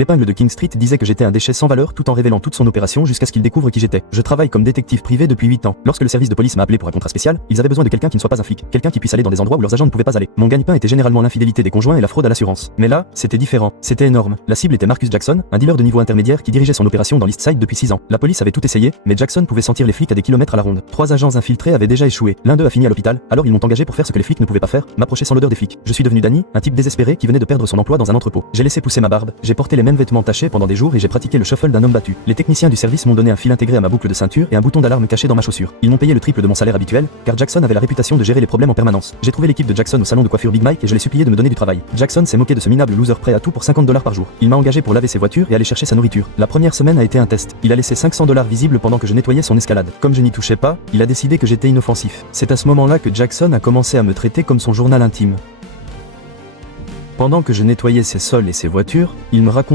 L'épingle de King Street disait que j'étais un déchet sans valeur tout en révélant toute son opération jusqu'à ce qu'il découvre qui j'étais. Je travaille comme détective privé depuis 8 ans. Lorsque le service de police m'a appelé pour un contrat spécial, ils avaient besoin de quelqu'un qui ne soit pas un flic, quelqu'un qui puisse aller dans des endroits où leurs agents ne pouvaient pas aller. Mon gagne-pain était généralement l'infidélité des conjoints et la fraude à l'assurance. Mais là, c'était différent. C'était énorme. La cible était Marcus Jackson, un dealer de niveau intermédiaire qui dirigeait son opération dans l'East Side depuis 6 ans. La police avait tout essayé, mais Jackson pouvait sentir les flics à des kilomètres à la ronde. 3 agents infiltrés avaient déjà échoué. L'un d'eux a fini à l'hôpital, alors ils m'ont engagé pour faire ce que les flics ne pouvaient pas faire, m'approcher sans l'odeur des flics. Je suis devenu Danny, un type désespéré qui venait de perdre son emploi dans un entrepôt. J'ai laissé pousser ma barbe, j'ai porté les mêmes vêtements tachés pendant des jours et j'ai pratiqué le shuffle d'un homme battu. Les techniciens du service m'ont donné un fil intégré à ma boucle de ceinture et un bouton d'alarme caché dans ma chaussure. Ils m'ont payé le triple de mon salaire habituel, car Jackson avait la réputation de gérer les problèmes en permanence. J'ai trouvé l'équipe de Jackson au salon de coiffure Big Mike et je l'ai supplié de me donner du travail. Jackson s'est moqué de ce minable loser prêt à tout pour $50 par jour. Il m'a engagé pour laver ses voitures et aller chercher sa nourriture. La première semaine a été un test. Il a laissé $500 visibles pendant que je nettoyais son escalade. Comme je n'y touchais pas, il a décidé que j'étais inoffensif. C'est à ce moment-là que Jackson a commencé à me traiter comme son journal intime. Pendant que je nettoyais ses sols et ses voitures, il me racontait